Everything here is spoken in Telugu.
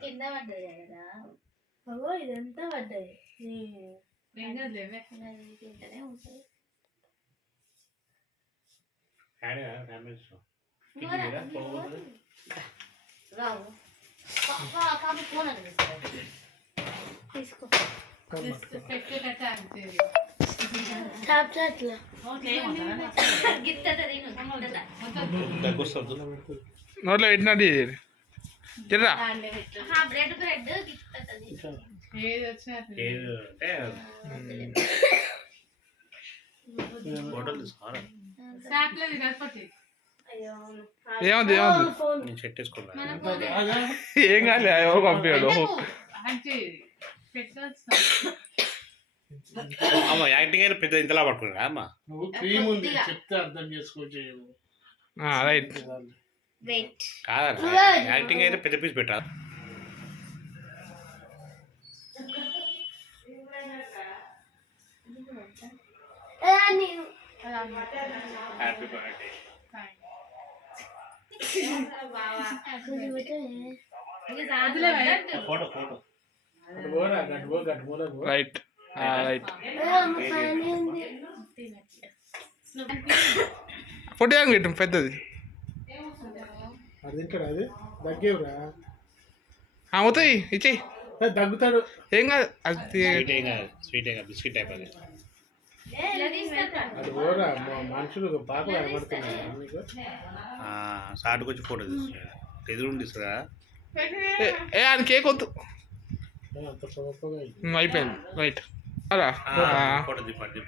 కింద పడ్డది కదా అగో ఇదంతా పడ్డది తింటనే ఉంటుంది రావు ఫోన్ అని తీసుకో స్నాప్చాట్లో నోట్లో పెట్టినట్టు తిర్రా బ్రెడ్ బ్రెడ్ ఏమవుతుంది ఏం కాలే ఎవరు పంపించాడు అమ్మ యాక్టింగ్ అయినా పెద్ద ఇంతలా పట్టుకున్నా అమ్మ క్రీమ్ ఉంది చెప్తే అర్థం చేసుకోవచ్చు రైట్ కాదా యాక్టింగ్ అయితే పెద్ద పీస్ పెట్టా happy birthday photo photo right right photo ఏం పెట్టు పెద్దది అది తింటాడు అది దగ్గేవురా అవుతాయి ఇచ్చేయి దగ్గుతాడు ఏం కాదు అది స్వీట్ ఏం కాదు బిస్కెట్ టైప్ అది అది పోరా మనుషులు పాకలు కనబడుతున్నాయి నీకు సాటుకు వచ్చి ఫోటో తీసుకురా ఎదురుండి తీసుకురా ఏ ఆయన కేక్ వద్దు అంత పొగగా అయిపోయింది రైట్ అలా ఫోటో దిప్పండి